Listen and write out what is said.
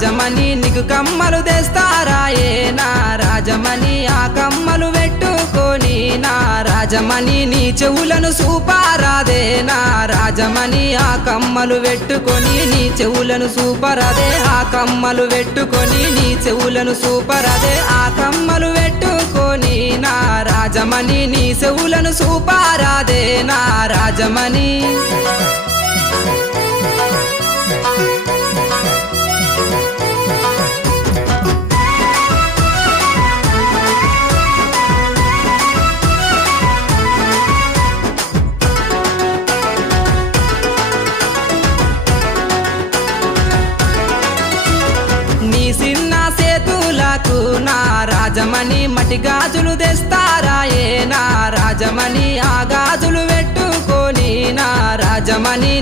రాజమణి నీకు కమ్మలు తెస్తారా ఏ నా రాజమణి ఆ కమ్మలు పెట్టుకొని నా రాజమణి నీ చెవులను సూపారాదే నా రాజమణి ఆ కమ్మలు పెట్టుకొని నీ చెవులను సూపరాదే ఆ కమ్మలు పెట్టుకొని నీ చెవులను సూపరాదే ఆ కమ్మలు పెట్టుకొని నా రాజమణి నీ చెవులను సూపారాదే నా రాజమణి నీ సిన్న సేతులకు నా రాజమణి మట్టి గాజులు తెస్తారా ఏ నా రాజమణి ఆ గాజులు పెట్టుకొని నా రాజమణి